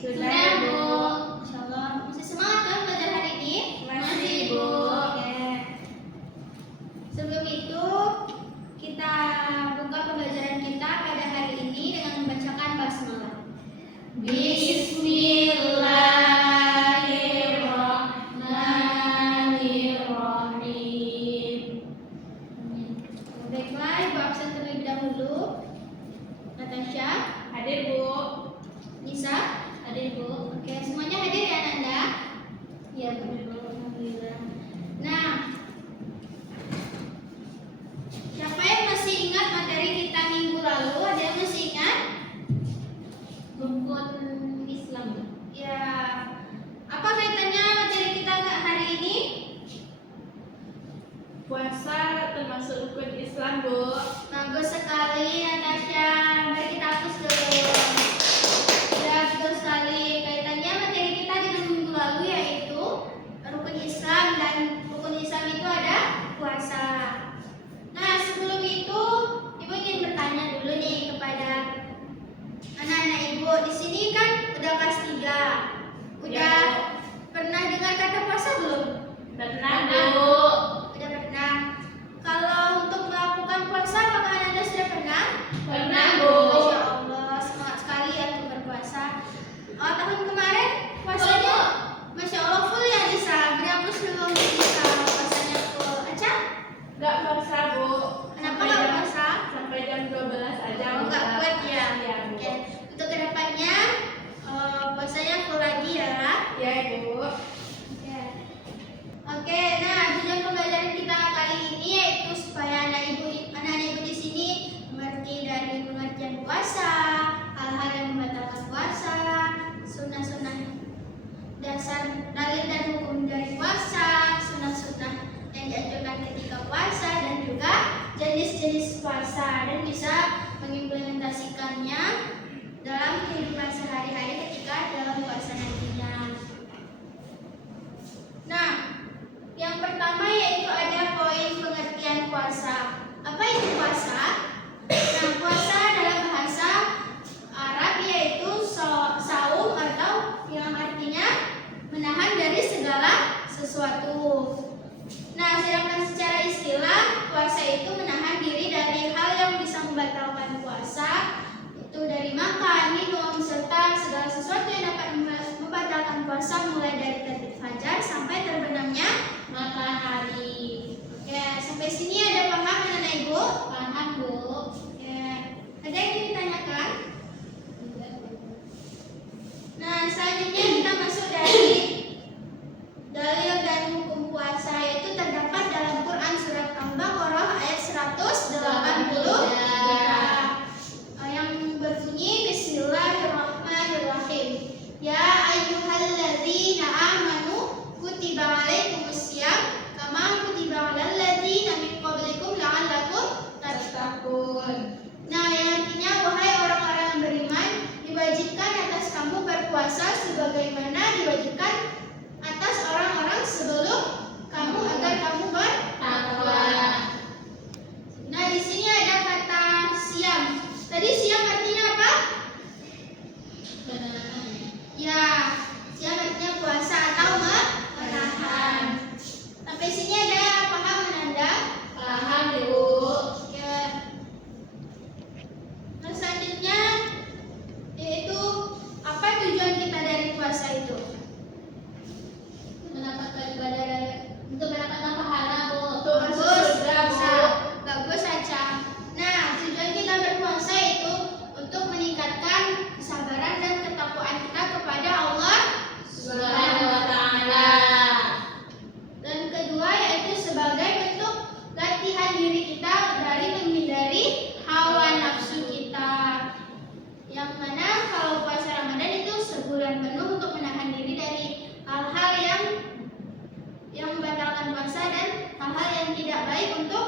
Sudah, Bu. Insyaallah. Masih semangat kan belajar hari ini? Masih, Bu. Oke. Sebelum itu, kita buka pembelajaran kita pada hari ini dengan membacakan basmalah. Bismillahirrahmanirrahim. Baiklah, Ibu absen terlebih dahulu. Natasha, Hadir, Bu. Nisa, Hadir, Bu. oke, semuanya hadir ya Nanda? Iya, Bu. Alhamdulillah. Nah, siapa yang masih ingat materi kita minggu lalu? Ada yang masih ingat? Rukun Islam. Ya, apa kaitannya materi kita hari ini? Puasa termasuk rukun Islam, Bu. Bagus sekali Natasha. Mari kita hapus dulu. Ya, betul sekali. Kaitannya materi kita dengan minggu lalu yaitu rukun Islam, dan rukun Islam itu ada puasa. Nah, sebelum itu Ibu ingin bertanya dulu nih kepada anak-anak Ibu. Di sini kan udah kelas 3. Udah Ya. pernah dengar kata puasa belum? Pernah, Bu. Udah pernah. Kalau untuk melakukan puasa, apakah Anda sudah pernah? Pernah, Bu. Masya Allah, semangat sekali ya untuk berpuasa. Oh, tahun kemarin puasanya, Masya Allah, full ya Nisa. Berapa sebelum Nisa puasanya full? Aca? Nggak puasa, Bu. Kenapa nggak puasa? Sampai jam 12 aja. Oh, nggak kuat ya? Iya, Bu. Oke. Untuk kedepannya puasanya full lagi ya. Ya, Bu. Oke, nah tujuan pembelajaran kita kali ini yaitu supaya anak-anak ibu di sini mengerti dari pengertian puasa, hal-hal yang membatalkan puasa, sunnah-sunnah dasar dalil dan hukum dari puasa, sunnah-sunnah yang dianjurkan ketika puasa, dan juga jenis-jenis puasa, dan bisa mengimplementasikannya dalam kehidupan sehari-hari ketika dalam puasa nantinya. Nah, yang pertama yaitu ada poin pengertian puasa. Apa itu puasa? Nah, puasa dalam bahasa Arab yaitu saum, atau yang artinya menahan dari segala sesuatu. Nah, sedangkan secara istilah puasa itu menahan diri dari hal yang bisa membatalkan puasa, itu dari makan, minum, serta segala sesuatu yang dapat membatalkan puasa, mulai dari terbit fajar sampai terbenamnya matahari. Oke, sampai sini ada paham anak-anak Ibu? Paham, Bu. Oke, ada yang ingin ditanyakan? Nah, selanjutnya kita masuk dari dalil dan hukum puasa, yaitu terdapat dalam Quran surat Al-Baqarah ayat 183 yang berbunyi Bismillahirrahmanirrahim. Ya ayyuhalladzina amanu kutiba alaikumusiyam kama kutiba alal ladzina min qablikum la'allakum tattaqun. Nah, yang artinya wahai orang-orang yang beriman, diwajibkan atas kamu berpuasa sebagaimana diwajibkan atas orang-orang sebelum kamu agar kamu bertakwa. Nah, di sini ada kata siam. Tadi siam artinya apa? Ya, siam artinya puasa atau menahan. Sampai sini ada yang paham Anda? Paham, Bu. Ya. Nah, selanjutnya yaitu apa tujuan kita dari puasa itu? Mendapatkan ibadah untuk mendapatkan pahala, Bu. Untuk masuk Bagus, surga, Bu. bagus saja. Nah, tujuan kita berpuasa itu untuk meningkatkan kesabaran dan ketakwaan kita kepada Allah. Subhanahu wa ta'ala. Dan kedua yaitu sebagai bentuk latihan diri kita dari menghindari hawa nafsu kita. Yang mana kalau puasa Ramadan itu sebulan penuh untuk menahan diri dari hal-hal yang membatalkan puasa dan hal-hal yang tidak baik untuk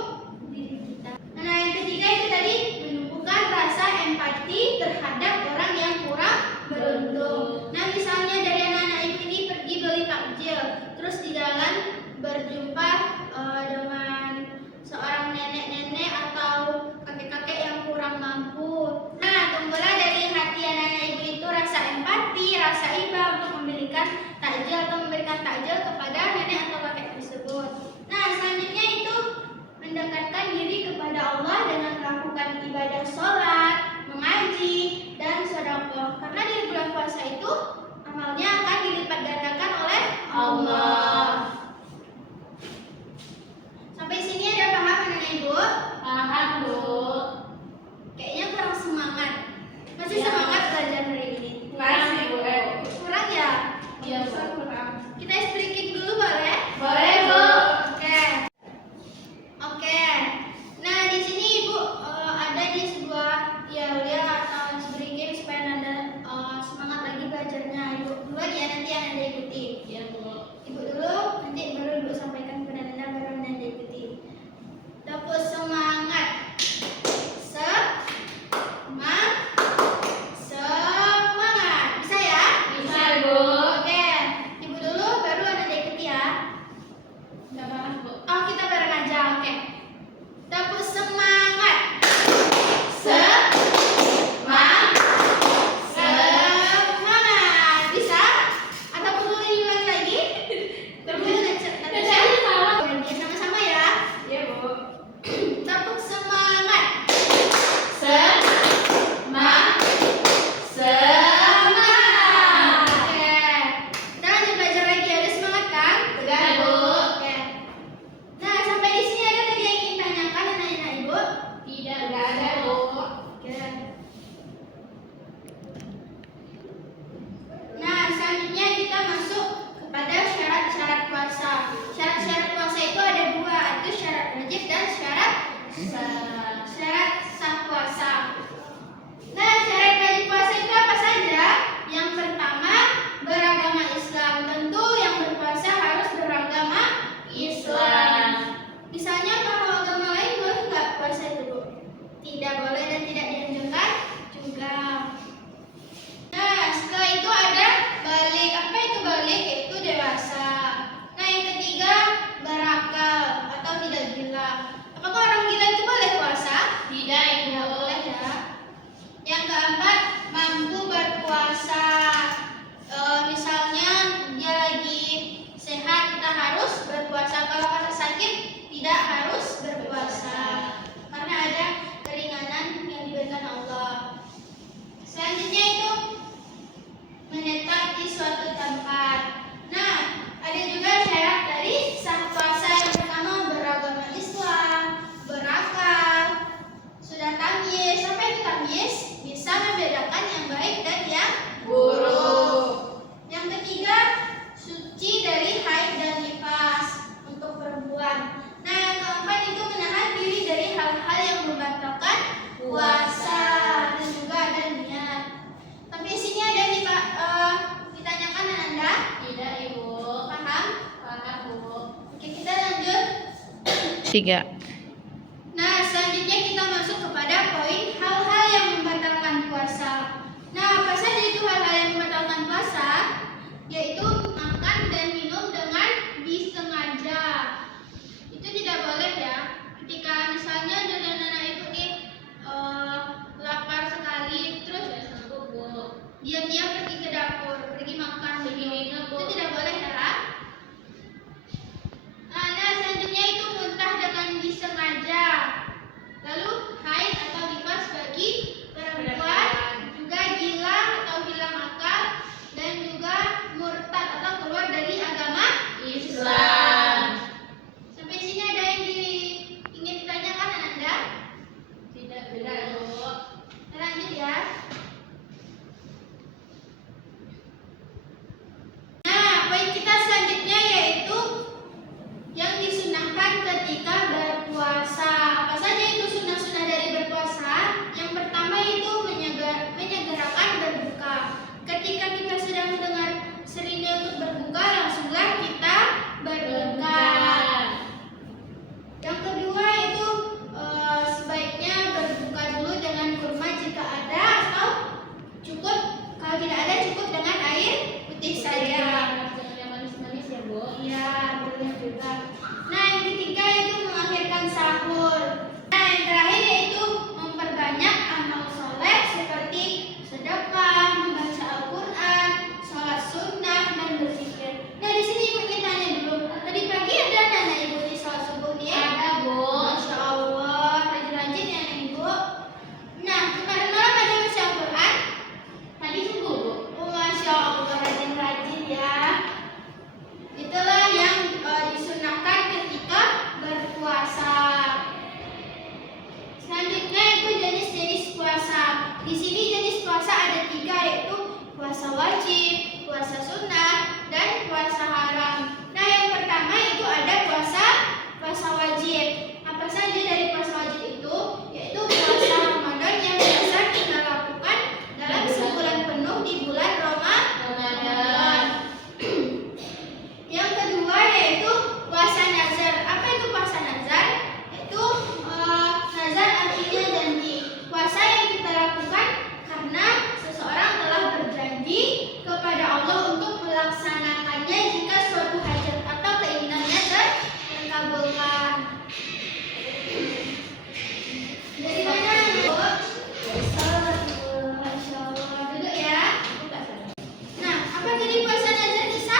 diri kita. Nah, yang ketiga itu tadi menumbuhkan rasa empati terhadap orang yang kurang beruntung. Nah, misalnya dari anak-anak ibu ini pergi beli takjil, terus di jalan berjumpa dengan seorang nenek-nenek atau kakek-kakek yang kurang mampu. Nah, tumbuhlah dari hati anak-anak ibu itu rasa empati, rasa 3. Nah, selanjutnya kita masuk kepada poin hal-hal yang membatalkan puasa. Nah, apa saja itu hal-hal yang membatalkan puasa? Yaitu makan dan minum dengan disengaja. Itu tidak boleh ya. Ketika misalnya dengan anak itu nih lapar sekali, terus diam-diam pergi ke dapur, pergi makan, itu tidak boleh ya. Nah, selanjutnya itu muntah dengan disengaja. Lalu haid atau nifas bagi perempuan, juga gila atau hilang akal, dan juga murtad atau keluar dari agama Islam. Sampai sini ada yang ingin ditanyakan Ananda? Tidak benar, Bu. Lanjut ya. Nah, poin kita selanjutnya yaitu yang disunahkan ketika berpuasa. Apa saja itu sunah-sunah dari berpuasa? Yang pertama itu menyegerakan berbuka. Ketika kita sudah mendengar seringnya untuk berbuka, langsunglah kita berbuka. Yang kedua itu sebaiknya berbuka dulu dengan kurma jika ada, atau cukup kalau tidak ada cukup dengan air putih saja. Yang manis-manis ya, Bu. Iya, boleh juga. Nah, yang ketiga itu mengakhirkan sahur. Nah, yang terakhir yaitu memperbanyak amal soleh seperti sedekah, membaca Al-Quran, sholat sunnah, dan berzikir. Nah, di sini ibu ingin tanya dulu. Tadi pagi ada anak ibu di sholat subuh nih? Ada, Bu. Masya Allah, rajin-rajin ya ibu. Nah, kemarin malam ada baca Al-Quran? Tadi subuh, Bu. Oh, Masya Allah, rajin-rajin ya. Itulah yang disunahkan ketika berpuasa. Selanjutnya itu jenis-jenis puasa. Di sini jenis puasa ada 3, yaitu puasa wajib, puasa sunnah, dan puasa haram. Nah, yang pertama itu ada puasa wajib. Apa saja dari puasa wajib itu? Yaitu puasa Ramadan yang biasa kita lakukan dalam sebulan penuh di bulan Ramadan. Yang kedua yaitu puasa nazar. Apa itu puasa nazar? Yaitu nazar artinya janji. Puasa yang kita lakukan karena seseorang telah berjanji kepada Allah untuk melaksanakannya jika suatu hajat atau keinginannya terkabulkan. Dari mana, Bu? Masya Allah. Duduk ya. Nah, apa tadi puasa nazar Nisa?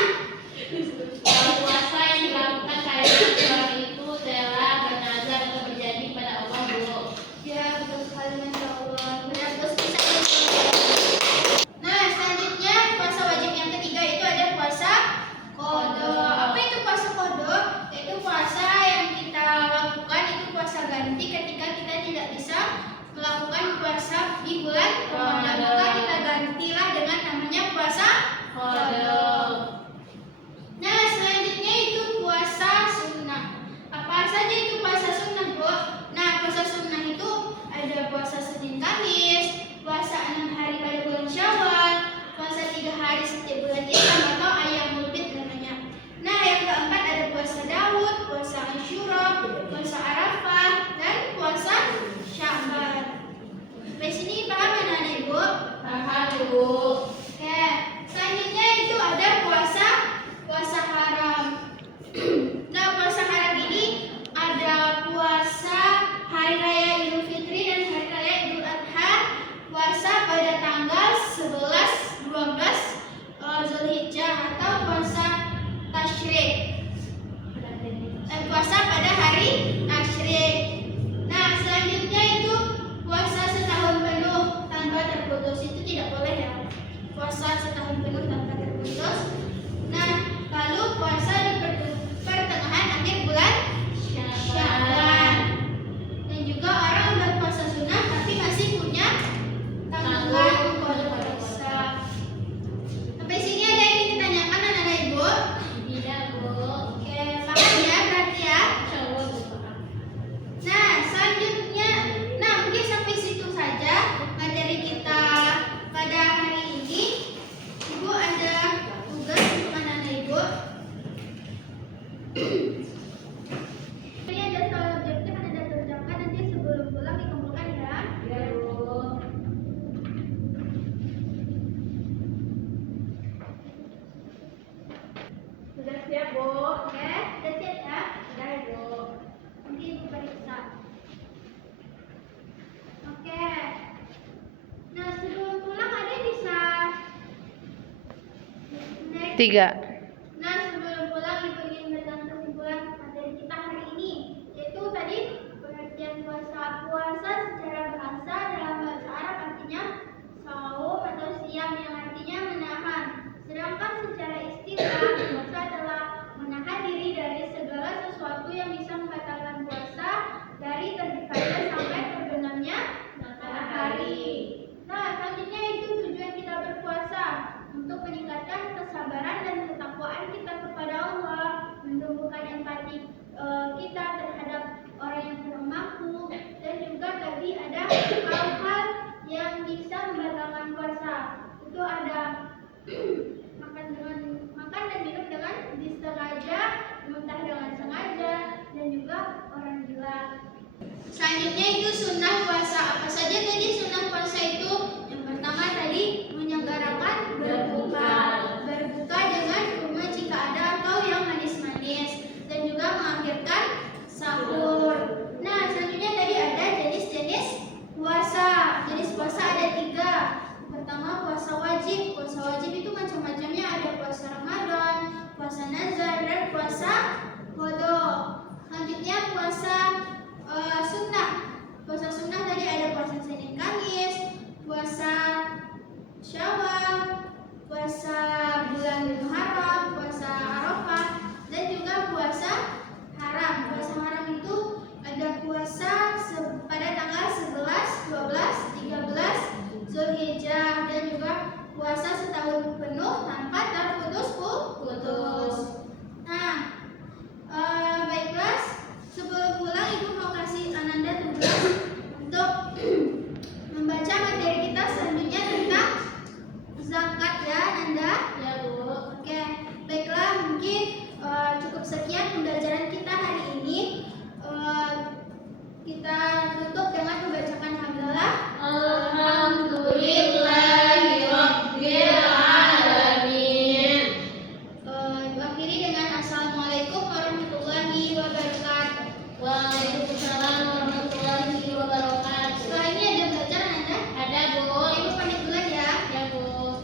Puasa yang dilakukan karena seorang itu adalah bernazar atau berjanji pada Allah, Bu. Ya, betul sekali, Masya Allah. Benar, terus bisa. Nah, selanjutnya puasa wajib yang ketiga itu ada puasa qadha. Apa itu puasa qadha? Yaitu puasa yang kita lakukan itu puasa ganti ketika kita tidak bisa melakukan puasa di bulan Ramadan. Maka kita gantilah dengan namanya puasa qadha. Nah, selanjutnya itu puasa sunnah. Apa saja itu puasa sunnah, Bu? Nah, puasa sunnah itu ada puasa Senin Kamis, puasa 6 hari pada bulan Syawal, puasa 3 hari setiap bulan Islam atau Ayyamul Bid namanya. Nah, yang keempat ada puasa Daud, puasa Asyura, puasa Arafah, dan puasa Sya'ban. Sampai sini paham anak-anak Ibu? Paham, Bu. Oke, selanjutnya itu ada puasa haram. Nah, puasa haram ini ada puasa hari raya Idul Fitri dan hari raya Idul Adha, puasa pada tanggal 11, 12 Zulhijjah atau puasa tasyrik, dan puasa pada hari tasyrik. Nah, selanjutnya itu puasa setahun penuh tanpa terputus. Itu tidak boleh ya. Puasa setahun penuh tanpa terputus. Nah, lalu puasa di pertengahan akhir bulan Sya'ban. Dan juga orang berpuasa sunnah tapi masih punya tanggungan puasa. Siap, Bu. Oke, udah siap ya? Sudah, Bu. Nanti Ibu periksa. Oke. Nah, sebelum pulang ada bisa next. 3. Nah, sebelum pulang Ibu ingin berikan kesimpulan materi kita hari ini, yaitu tadi pengertian puasa. Puasa secara bahasa dalam bahasa Arab artinya saum atau siam yang artinya menahan. Sedangkan secara istilah puasa adalah menahan diri dari segala sesuatu yang bisa membatalkan puasa dari terbitnya sampai terbenamnya matahari. Nah, selanjutnya itu tujuan kita berpuasa untuk meningkatkan kesabaran dan ketakwaan kita kepada Allah, menumbuhkan empati kita terhadap orang yang kurang mampu, dan juga tadi ada hal-hal yang bisa membatalkan puasa. Itu ada makan dan minum dengan disengaja, muntah dengan sengaja, dan juga orang gila. Selanjutnya itu sunnah puasa. Apa saja tadi sunnah puasa itu? Yang pertama tadi menyelenggarakan berbuka. Berbuka dengan kurma jika ada atau yang manis-manis, dan juga mengakhirkan sahur. Nah, selanjutnya tadi ada jenis-jenis puasa. Jenis puasa ada 3. Pertama puasa wajib. Puasa wajib itu macam-macamnya, ada puasa Ramadan, puasa nazar, dan puasa qada. Selanjutnya puasa sunnah. Puasa sunnah tadi ada puasa Senin Kamis, puasa Syawal, puasa bulan Muharram, puasa Arafah, dan juga puasa haram. Puasa haram itu ada puasa pada tanggal 11, 12, 13 Zulhijjah, dan juga puasa setahun penuh tanpa terputus-putus. Nah, baiklah, sebelum pulang Ibu mau kasih Ananda tugas untuk membaca materi kita selanjutnya tentang zakat ya, Ananda. Ya, Bu. Oke, baiklah, mungkin cukup sekian pembelajaran kita hari ini. Kita tutup dengan membacakan hamdalah. Alhamdulillahirabbil alamin. Akhiri dengan assalamualaikum warahmatullahi wabarakatuh. Waalaikumsalam warahmatullahi wabarakatuh. Setelah ini ada pelajaran Anda? Ada, Bu. Ibu pamit duluan ya. Ya, Bu.